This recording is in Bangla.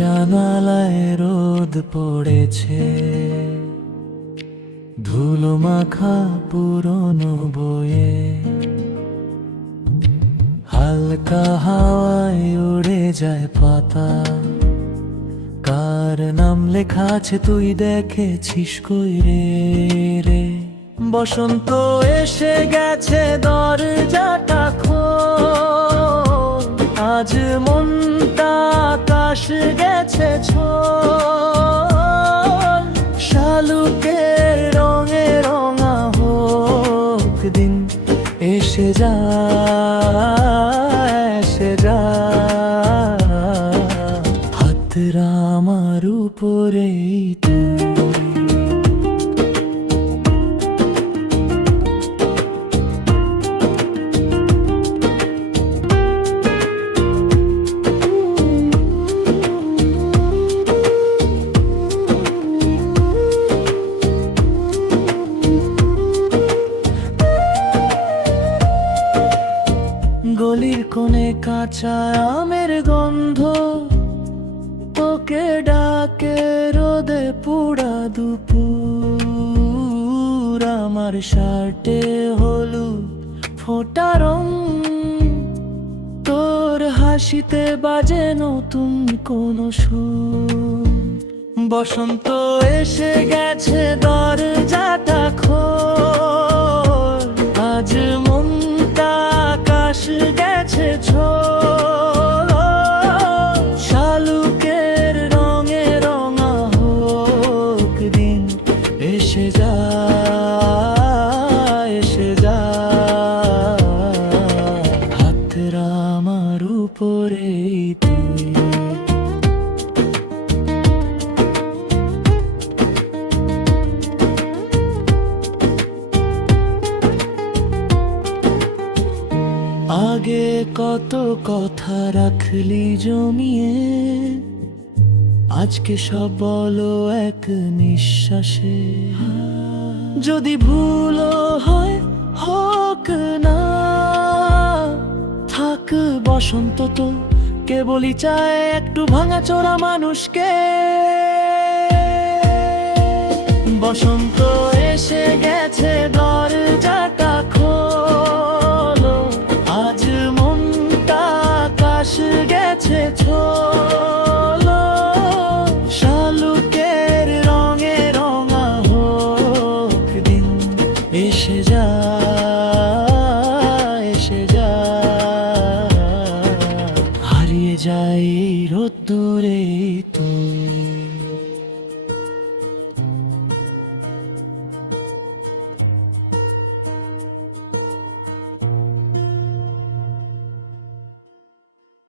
জানালায় রোদ পড়েছে, ধুলো মাখা পুরনো বয়ে, হালকা হাওয়ায় উড়ে যায় পাতা। কার নাম লেখা আছে তুই দেখেছিস কই রে রে? বসন্ত এসে গেছে, দরজাটা খোল, আজ মনটা আকাশ গেছে ছোল। শালুকের রঙে রঙা হোক দিন, এসে যা এসে যা, হাতরা আমার উপরেই তুই। গলির কোণে কাঁচা আমের গন্ধ, তোকে ডাকে রোদে পুড়া দুপুর। আমার শার্টে হলুদ ফোঁটা রং, তোর হাসিতে বাজে নতুন কোনো সুর। বসন্ত এসে গেছে, দরজাটা খোল, আজ মনটা আকাশ গেছে ছোল। শালুকের রঙে রঙা হোক দিন, এসে যা এসে যা, হাতরা আমার উপরেই তুই। আগে কত কথা রাখলি জমিয়ে, আজকে সব বলো এক নিঃশ্বাসে। যদি ভুলও হয় হোক না, থাক বসন্ত তো কেবলই চায় একটু ভাঙাচোরা মানুষকে। বসন্ত এসে গেছে, দরজাটা খোলো, আজ মনটা আকাশ গেছে ছোল। শালুকের রঙে রঙা হোক দিন, এসে যা এসে যা, হারিয়ে যাই রোদ্দুরে তুই।